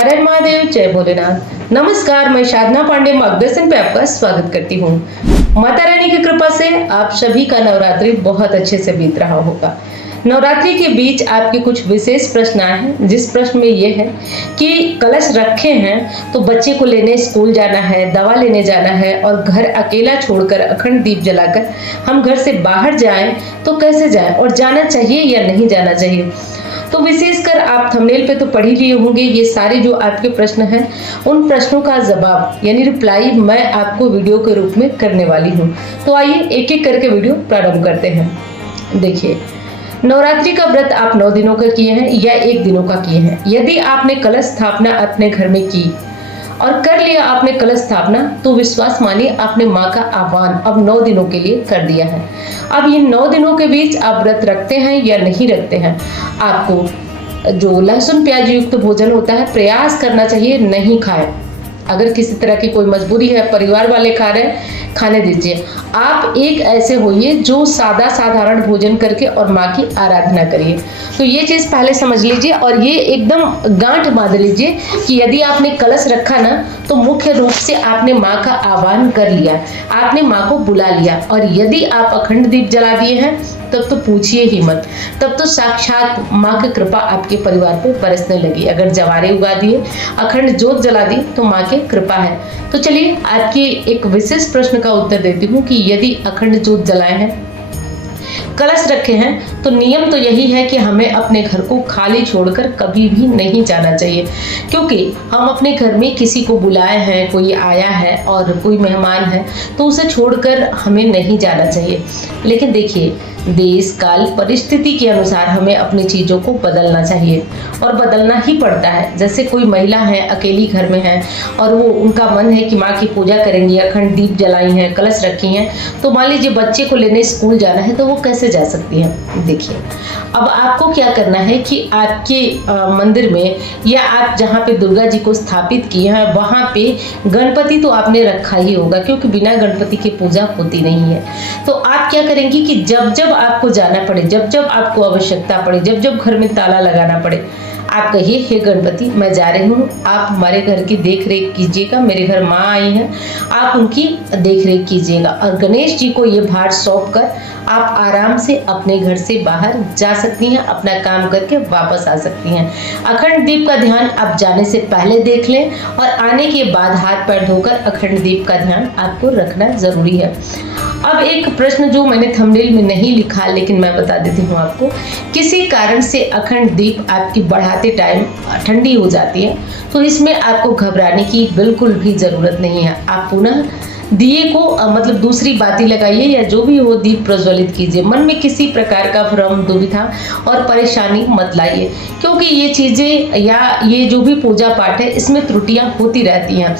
हर हर महादेव, जय भोलेनाथ। नमस्कार, मैं साधना पांडे मार्गदर्शन पे आपका स्वागत करती हूँ। माता रानी की कृपा से आप सभी का नवरात्रि बहुत अच्छे से बीत रहा होगा। नवरात्रि के बीच आपके कुछ विशेष प्रश्न आए हैं, जिस प्रश्न में ये है कि कलश रखे हैं तो बच्चे को लेने स्कूल जाना है, दवा लेने जाना है और घर अकेला छोड़कर अखंड दीप जलाकर हम घर से बाहर जाएं तो कैसे जाएं और जाना चाहिए या नहीं जाना चाहिए। तो विशेषकर आप थंबनेल पे तो पढ़ ही लिए होंगे। ये सारे जो आपके प्रश्न हैं, उन प्रश्नों का जवाब यानी रिप्लाई मैं आपको वीडियो के रूप में करने वाली हूँ। तो आइए एक एक करके वीडियो प्रारंभ करते हैं। देखिए, नवरात्रि का व्रत आप 9 दिनों का किए हैं या 1 दिनों का किए हैं। यदि आपने कलश स्थापना अपने घर में की और कर लिया आपने कलश स्थापना, तो विश्वास मानिए आपने माँ का आह्वान अब 9 दिनों के लिए कर दिया है। अब ये 9 दिनों के बीच आप व्रत रखते हैं या नहीं रखते हैं। आपको जो लहसुन प्याज युक्त भोजन होता है प्रयास करना चाहिए नहीं खाए। अगर किसी तरह की कोई मजबूरी है, परिवार वाले खा रहे हैं, खाने दीजिए। आप एक ऐसे होइए जो साधारण भोजन करके और माँ की आराधना करिए। तो ये चीज पहले समझ लीजिए और ये एकदम गांठ बांध लीजिए कि यदि आपने कलश रखा ना, तो मुख्य रूप से आपने माँ का आह्वान कर लिया, आपने माँ को बुला लिया। और यदि आप अखंड दीप जला दिए हैं तब तो पूछिए ही मत, तब तो साक्षात माँ की कृपा आपके परिवार पर बरसने लगी। अगर जवारे उगा दिए, अखंड ज्योत जला दी, तो माँ की कृपा है। तो चलिए आपके एक विशेष प्रश्न का उत्तर देती हूँ कि यदि अखंड ज्योत जलाए हैं, कलश रखे हैं, तो नियम तो यही है कि हमें अपने घर को खाली छोड़कर कभी भी नहीं जाना चाहिए। क्योंकि हम अपने घर में किसी को बुलाए हैं, कोई आया है और कोई मेहमान है, तो उसे छोड़कर हमें नहीं जाना चाहिए। लेकिन देखिए, देश काल परिस्थिति के अनुसार हमें अपनी चीजों को बदलना चाहिए और बदलना ही पड़ता है। जैसे कोई महिला है, अकेली घर में है और वो उनका मन है कि माँ की पूजा करेंगी, अखंड दीप जलाई हैं, कलश रखी हैं, तो मान लीजिए बच्चे को लेने स्कूल जाना है, तो वो कैसे जा सकती है। देखिए, अब आपको क्या करना है कि आपके मंदिर में या आप जहाँ पे दुर्गा जी को स्थापित किए हैं वहाँ पे गणपति तो आपने रखा ही होगा, क्योंकि बिना गणपति की पूजा होती नहीं है। तो आप क्या करेंगे कि जब जब आपको जाना पड़े, जब जब आपको आवश्यकता पड़े, जब जब घर में ताला लगाना पड़े, आप कहिए, हे गणपति, मैं जा रही हूँ, आप हमारे घर की देख रेख कीजिएगा। मेरे घर माँ आई हैं, आप उनकी देख रेख कीजिएगा। और गणेश जी को ये भार सौंप कर आप आराम से अपने घर से बाहर जा सकती हैं, अपना काम करके वापस आ सकती हैं। अखंड दीप का ध्यान आप जाने से पहले देख लें और आने के बाद हाथ पैर धोकर अखंड दीप का ध्यान आपको रखना जरूरी है। अब एक प्रश्न जो मैंने थंबनेल में नहीं लिखा, लेकिन मैं बता देती हूँ आपको। किसी कारण से अखंड दीप आपकी बढ़ाते टाइम ठंडी हो जाती है, तो इसमें आपको घबराने की बिल्कुल भी जरूरत नहीं है। आप पुनः दिए को मतलब दूसरी बाती लगाइए या जो भी हो दीप प्रज्वलित कीजिए। मन में किसी प्रकार का भ्रम, दुविधा और परेशानी मत लाइए, क्योंकि ये चीजें या ये जो भी पूजा पाठ है, इसमें त्रुटियां होती रहती हैं।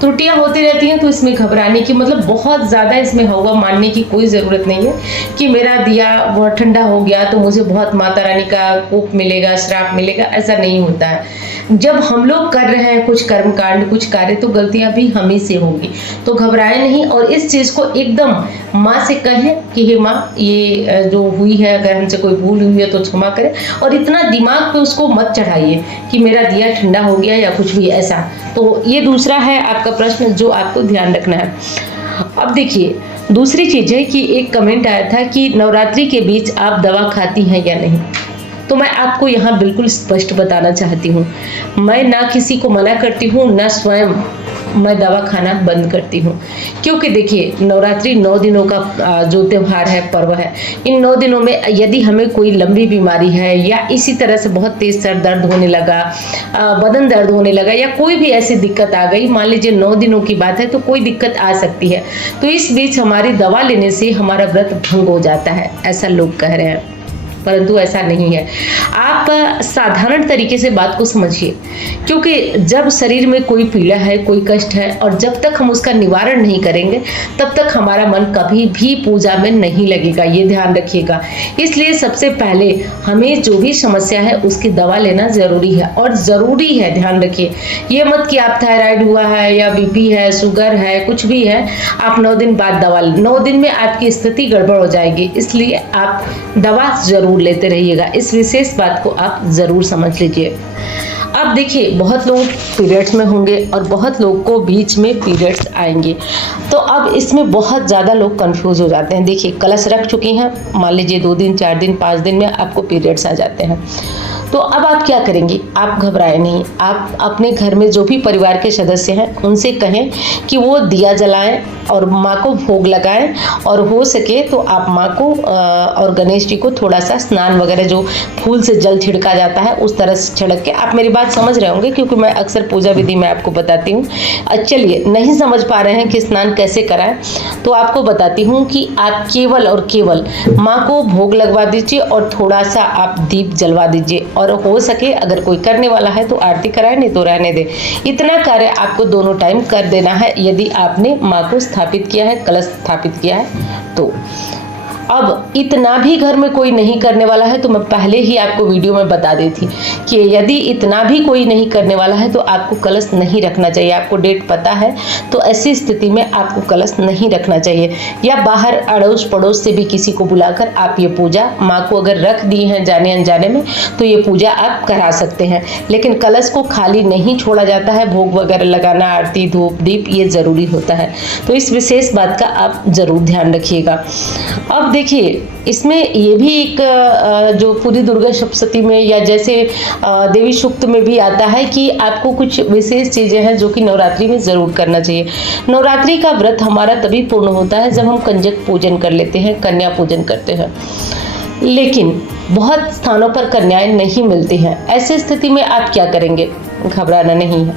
तो इसमें घबराने की मतलब बहुत ज्यादा इसमें हवा मानने की कोई जरूरत नहीं है कि मेरा दिया वो ठंडा हो गया तो मुझे बहुत माता रानी का कोप मिलेगा, श्राप मिलेगा। ऐसा नहीं होता है। जब हम लोग कर रहे हैं कुछ कर्मकांड, कुछ कार्य, तो गलतियां भी हम ही से होगी। तो घबराए नहीं और इस चीज को एकदम माँ से कहें कि हे माँ, ये जो हुई है, अगर हमसे कोई भूल हुई है तो क्षमा करें। और इतना दिमाग पे उसको मत चढ़ाइए कि मेरा दिया ठंडा हो गया या कुछ भी ऐसा। तो ये दूसरा है आपका प्रश्न जो आपको ध्यान रखना है। अब देखिए, दूसरी चीज है कि एक कमेंट आया था कि नवरात्रि के बीच आप दवा खाती हैं या नहीं। तो मैं आपको यहाँ बिल्कुल स्पष्ट बताना चाहती हूँ, मैं ना किसी को मना करती हूँ, ना स्वयं मैं दवा खाना बंद करती हूँ। क्योंकि देखिए, नवरात्रि 9 दिनों का जो त्योहार है, पर्व है, इन 9 दिनों में यदि हमें कोई लंबी बीमारी है या इसी तरह से बहुत तेज सर दर्द होने लगा, बदन दर्द होने लगा या कोई भी ऐसी दिक्कत आ गई, मान लीजिए 9 दिनों की बात है, तो कोई दिक्कत आ सकती है। तो इस बीच हमारी दवा लेने से हमारा व्रत भंग हो जाता है, ऐसा लोग कह रहे हैं, परंतु ऐसा नहीं है। आप साधारण तरीके से बात को समझिए, क्योंकि जब शरीर में कोई पीड़ा है, कोई कष्ट है और जब तक हम उसका निवारण नहीं करेंगे, तब तक हमारा मन कभी भी पूजा में नहीं लगेगा। ये ध्यान रखिएगा। इसलिए सबसे पहले हमें जो भी समस्या है उसकी दवा लेना जरूरी है। और जरूरी है, ध्यान रखिए, ये मत कि आप थायराइड हुआ है या बीपी है, शुगर है, कुछ भी है, आप 9 दिन बाद दवा लें। 9 दिन में आपकी स्थिति गड़बड़ हो जाएगी। इसलिए आप दवा जरूर लेते रहिएगा। इस विशेष बात को आप जरूर समझ लीजिए। अब देखिए, बहुत लोग पीरियड्स में होंगे और बहुत लोग को बीच में पीरियड्स आएंगे, तो अब इसमें बहुत ज़्यादा लोग कंफ्यूज हो जाते हैं। देखिए, कलश रख चुकी हैं, मान लीजिए 2 दिन 4 दिन 5 दिन में आपको पीरियड्स आ जाते हैं, तो अब आप क्या करेंगी? आप घबराएं नहीं। आप अपने घर में जो भी परिवार के सदस्य हैं उनसे कहें कि वो दिया जलाएं और माँ को भोग लगाएं, और हो सके तो आप माँ को और गणेश जी को थोड़ा सा स्नान वगैरह, जो फूल से जल छिड़का जाता है उस तरह से छिड़क के, आप मेरी बात समझ रहे होंगे क्योंकि मैं अक्सर पूजा विधि में आपको बताती हूँ। चलिए, नहीं समझ पा रहे हैं कि स्नान कैसे कराएं, तो आपको बताती हूँ कि आप केवल और केवल माँ को भोग लगवा दीजिए और थोड़ा सा आप दीप जलवा दीजिए, और हो सके अगर कोई करने वाला है तो आरती कराए, नहीं तो रहने दे। इतना कार्य आपको दोनों टाइम कर देना है यदि आपने माँ को स्थापित किया है, कलश स्थापित किया है तो। अब इतना भी घर में कोई नहीं करने वाला है तो मैं पहले ही आपको वीडियो में बता दी थी कि यदि इतना भी कोई नहीं करने वाला है तो आपको कलश नहीं रखना चाहिए। आपको डेट पता है तो ऐसी स्थिति में आपको कलश नहीं रखना चाहिए, या बाहर अड़ोस पड़ोस से भी किसी को बुलाकर आप ये पूजा माँ को अगर रख दी है जाने अनजाने में तो ये पूजा आप करा सकते हैं। लेकिन कलश को खाली नहीं छोड़ा जाता है, भोग वगैरह लगाना, आरती धूप दीप ये ज़रूरी होता है, तो इस विशेष बात का आप ज़रूर ध्यान रखिएगा। अब देखिए, इसमें ये भी एक जो पूरी दुर्गा सप्तशती में या जैसे देवी सूक्त में भी आता है कि आपको कुछ विशेष चीज़ें हैं जो कि नवरात्रि में ज़रूर करना चाहिए। नवरात्रि का व्रत हमारा तभी पूर्ण होता है जब हम कंजक पूजन कर लेते हैं, कन्या पूजन करते हैं, लेकिन बहुत स्थानों पर कन्याएं नहीं मिलती हैं। ऐसी स्थिति में आप क्या करेंगे? घबराना नहीं है।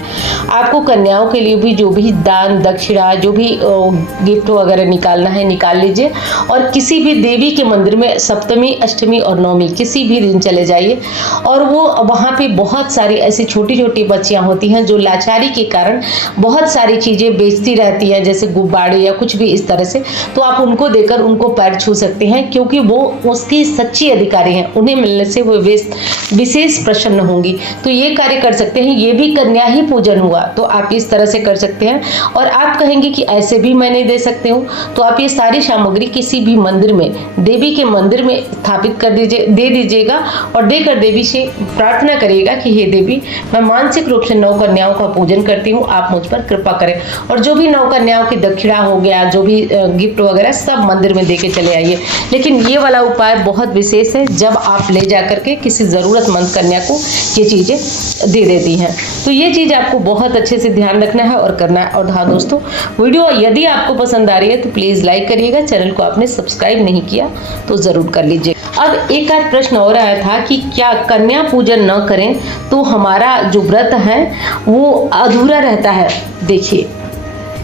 आपको कन्याओं के लिए भी जो भी दान दक्षिणा, जो भी गिफ्ट वगैरह निकालना है निकाल लीजिए, और किसी भी देवी के मंदिर में सप्तमी अष्टमी और नवमी किसी भी दिन चले जाइए, और वो वहाँ पे बहुत सारी ऐसी छोटी छोटी बच्चियाँ होती हैं जो लाचारी के कारण बहुत सारी चीज़ें बेचती रहती हैं, जैसे गुब्बारे या कुछ भी इस तरह से, तो आप उनको देकर उनको पैर छू सकते हैं, क्योंकि वो उसकी सच्ची अधिकारी हैं, उन्हें मिलने से वो विशेष प्रसन्न होंगी। तो ये कार्य कर सकते हैं। ये भी कन्या ही पूजन हुआ, तो आप इस तरह से कर सकते हैं। और आप कहेंगे कि ऐसे भी मैं नहीं दे सकते हूँ, तो आप ये सारी सामग्री किसी भी मंदिर में, देवी के मंदिर में स्थापित कर दीजिए, दे दीजिएगा, और देकर देवी से प्रार्थना करिएगा कि हे देवी, मैं मानसिक रूप से 9 कन्याओं का पूजन करती हूँ, आप मुझ पर कृपा करें। और जो भी 9 कन्याओं की दक्षिणा हो गया, जो भी गिफ्ट वगैरह सब मंदिर में दे के चले आइए। लेकिन ये वाला उपाय बहुत विशेष है, जब आप ले जा करके किसी ज़रूरतमंद कन्या को ये चीज़ें दे देती हैं। तो ये चीज़ आपको बहुत अच्छे से ध्यान रखना है और करना है। और हाँ दोस्तों, वीडियो यदि आपको पसंद आ रही है तो प्लीज़ लाइक करिएगा। चैनल को आपने सब्सक्राइब नहीं किया तो ज़रूर कर लीजिए। अब एक आध प्रश्न और आया था कि क्या कन्या पूजन न करें तो हमारा जो व्रत है वो अधूरा रहता है। देखिए,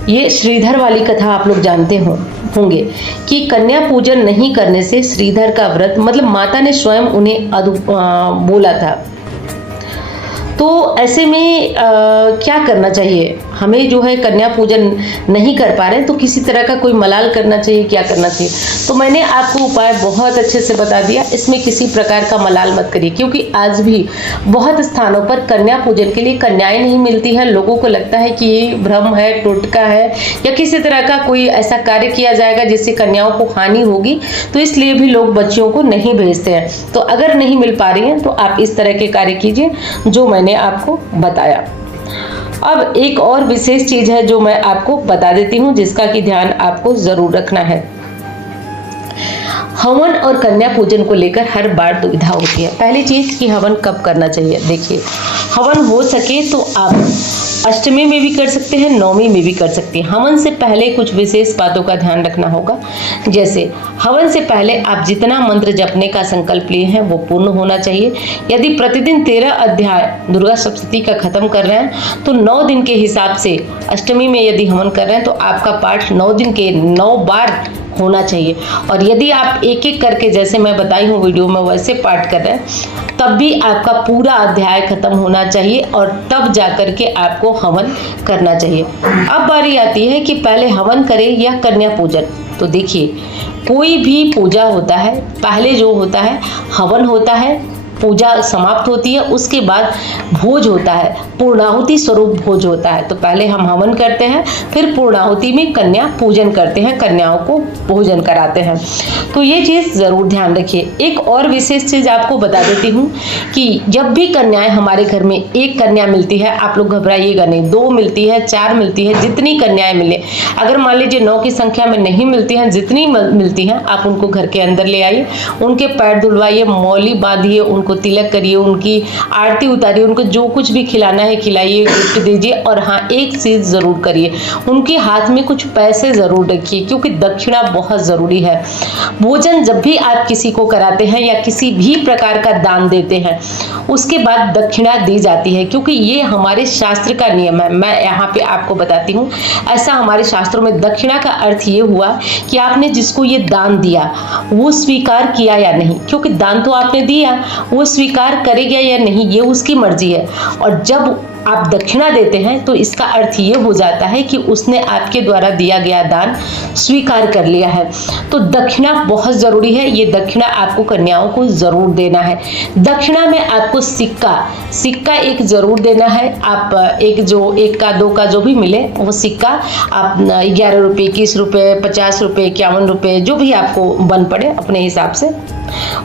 ये श्रीधर वाली कथा आप लोग जानते होंगे कि कन्या पूजन नहीं करने से श्रीधर का व्रत, मतलब माता ने स्वयं उन्हें बोला था। तो ऐसे में क्या करना चाहिए? हमें जो है कन्या पूजन नहीं कर पा रहे हैं तो किसी तरह का कोई मलाल करना चाहिए, क्या करना चाहिए? तो मैंने आपको उपाय बहुत अच्छे से बता दिया। इसमें किसी प्रकार का मलाल मत करिए, क्योंकि आज भी बहुत स्थानों पर कन्या पूजन के लिए कन्याएं नहीं मिलती हैं। लोगों को लगता है कि ये भ्रम है, टोटका है, या किसी तरह का कोई ऐसा कार्य किया जाएगा जिससे कन्याओं को हानि होगी, तो इसलिए भी लोग बच्चियों को नहीं भेजते हैं। तो अगर नहीं मिल पा रही हैं तो आप इस तरह के कार्य कीजिए जो मैंने आपको बताया। अब एक और विशेष चीज है जो मैं आपको बता देती हूँ, जिसका कि ध्यान आपको जरूर रखना है। हवन और कन्या पूजन को लेकर हर बार दुविधा होती है। पहली चीज कि हवन कब करना चाहिए। देखिए, हवन हो सके तो आप अष्टमी में भी कर सकते हैं, नवमी में भी कर सकते हैं। हवन से पहले कुछ विशेष बातों का ध्यान रखना होगा। जैसे हवन से पहले आप जितना मंत्र जपने का संकल्प लिए हैं वो पूर्ण होना चाहिए। यदि प्रतिदिन 13 अध्याय दुर्गा सप्तशती का खत्म कर रहे हैं तो 9 दिन के हिसाब से अष्टमी में यदि हवन कर रहे हैं तो आपका पाठ 9 दिन के 9 बार होना चाहिए। और यदि आप एक एक करके, जैसे मैं बताई हूँ वीडियो में, वैसे पाठ कर रहे हैं तब भी आपका पूरा अध्याय खत्म होना चाहिए, और तब जाकर के आपको हवन करना चाहिए। अब बारी आती है कि पहले हवन करें या कन्या पूजन। तो देखिए, कोई भी पूजा होता है, पहले जो होता है हवन होता है, पूजा समाप्त होती है उसके बाद भोज होता है, पूर्णाहुति स्वरूप भोज होता है। तो पहले हम हवन करते हैं, फिर पूर्णाहुति में कन्या पूजन करते हैं, कन्याओं को भोजन कराते हैं। तो ये चीज़ ज़रूर ध्यान रखिए। एक और विशेष चीज़ आपको बता देती हूँ कि जब भी कन्याएं हमारे घर में, एक कन्या मिलती है, आप लोग घबराइएगा नहीं, 2 मिलती है, 4 मिलती है, जितनी कन्याएं मिले, अगर मान लीजिए 9 की संख्या में नहीं मिलती हैं, जितनी मिलती हैं आप उनको घर के अंदर ले आइए, उनके पैर धुलवाइए, मौली बांधिए, उनको तिलक करिए, उनकी आरती उतारिए, उनको जो कुछ भी खिलाना है खिलाइए, गिफ्ट दीजिए। और हाँ, एक चीज़ ज़रूर करिए, उनके हाथ में कुछ पैसे ज़रूर रखिए, क्योंकि दक्षिणा बहुत ज़रूरी है। भोजन जब भी आप किसी को कराते हैं या किसी भी प्रकार का दान देते हैं, उसके बाद दक्षिणा दी जाती है, क्योंकि ये हमारे शास्त्र का नियम है। मैं यहाँ पे आपको बताती हूँ, ऐसा हमारे शास्त्रों में दक्षिणा का अर्थ ये हुआ कि आपने जिसको ये दान दिया वो स्वीकार किया या नहीं, क्योंकि दान तो आपने दिया, वो स्वीकार करेगा या नहीं ये उसकी मर्जी है। और जब आप दक्षिणा देते हैं तो इसका अर्थ ये हो जाता है कि उसने आपके द्वारा दिया गया दान स्वीकार कर लिया है। तो दक्षिणा बहुत ज़रूरी है, ये दक्षिणा आपको कन्याओं को ज़रूर देना है। दक्षिणा में आपको सिक्का एक ज़रूर देना है। आप एक का 2 का जो भी मिले वो सिक्का आप 11 रुपये, 21 रुपये, 50 रुपये, 51 रुपये, जो भी आपको बन पड़े अपने हिसाब से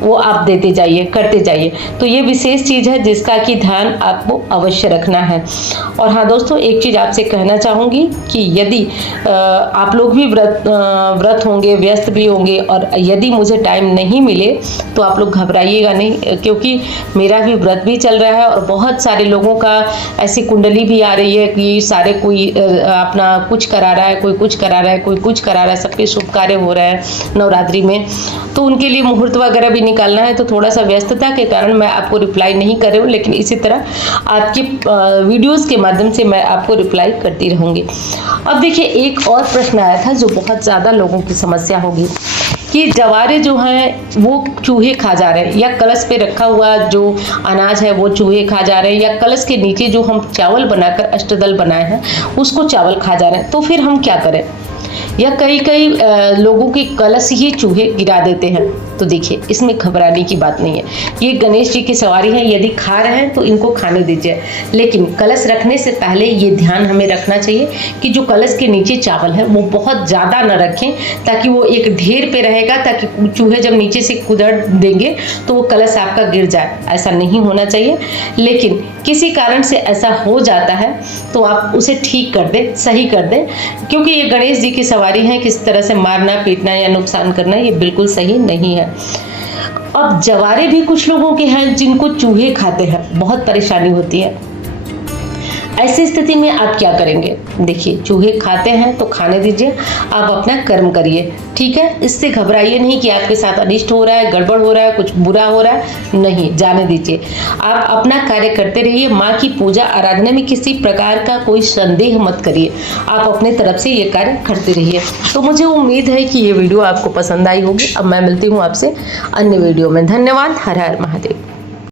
वो आप देते जाइए, करते जाइए। तो ये विशेष चीज़ है जिसका कि ध्यान आपको अवश्य रखना है। और हाँ दोस्तों, एक चीज़ आपसे कहना चाहूँगी कि यदि आप लोग भी व्रत होंगे, व्यस्त भी होंगे, और यदि मुझे टाइम नहीं मिले तो आप लोग घबराइएगा नहीं, क्योंकि मेरा भी व्रत भी चल रहा है और बहुत सारे लोगों का ऐसी कुंडली भी आ रही है कि सारे कोई अपना कुछ करा रहा है, कोई कुछ करा रहा है, कोई कुछ करा रहा है, सबके शुभ कार्य हो रहे हैं नवरात्रि में। तो उनके लिए मुहूर्त वगैरह भी निकालना है, तो थोड़ा सा व्यस्तता के कारण मैं आपको रिप्लाई नहीं कर रही हूँ, लेकिन इसी तरह आपकी वीडियोस के माध्यम से मैं आपको रिप्लाई करती रहूँगी। अब देखिए, एक और प्रश्न आया था जो बहुत ज़्यादा लोगों की समस्या होगी कि जवारे जो हैं वो चूहे खा जा रहे हैं, या कलश पे रखा हुआ जो अनाज है वो चूहे खा जा रहे हैं, या कलश के नीचे जो हम चावल बनाकर अष्टदल बनाए हैं उसको चावल खा जा रहे हैं। तो फिर हम क्या करें? या कई लोगों के कलश ही चूहे गिरा देते हैं। तो देखिए, इसमें घबराने की बात नहीं है, ये गणेश जी की सवारी है, यदि खा रहे हैं तो इनको खाने दीजिए। लेकिन कलश रखने से पहले ये ध्यान हमें रखना चाहिए कि जो कलश के नीचे चावल है वो बहुत ज़्यादा न रखें, ताकि वो एक ढेर पे रहेगा, ताकि चूहे जब नीचे से कुदड़ देंगे तो वो कलश आपका गिर जाए। ऐसा नहीं होना चाहिए, लेकिन किसी कारण से ऐसा हो जाता है तो आप उसे ठीक कर दें, सही कर दें, क्योंकि ये गणेश जी की सवारी है, किस तरह से मारना, पीटना या नुकसान करना ये बिल्कुल सही नहीं है। अब जवारे भी कुछ लोगों के हैं जिनको चूहे खाते हैं, बहुत परेशानी होती है। ऐसी स्थिति में आप क्या करेंगे? देखिए, चूहे खाते हैं तो खाने दीजिए, आप अपना कर्म करिए, ठीक है? इससे घबराइए नहीं कि आपके साथ अनिष्ट हो रहा है, गड़बड़ हो रहा है, कुछ बुरा हो रहा है, नहीं, जाने दीजिए। आप अपना कार्य करते रहिए। माँ की पूजा आराधना में किसी प्रकार का कोई संदेह मत करिए, आप अपने तरफ से ये कार्य करते रहिए। तो मुझे उम्मीद है कि ये वीडियो आपको पसंद आई होगी। अब मैं मिलती हूँ आपसे अन्य वीडियो में। धन्यवाद। हर हर महादेव।